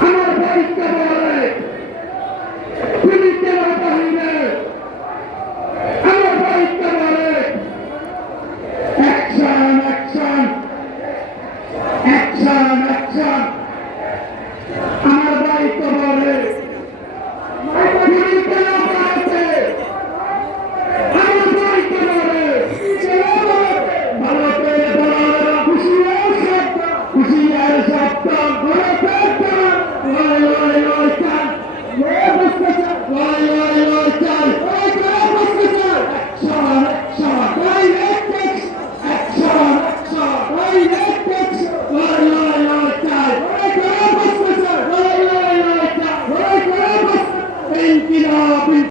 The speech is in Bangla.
আমার দায়িত্ব বলে পুলিশের বাহিনী আমার দায়িত্ব বলে অ্যাকশন অ্যাকশন অ্যাকশন অ্যাকশন আমার দায়িত্ব বলে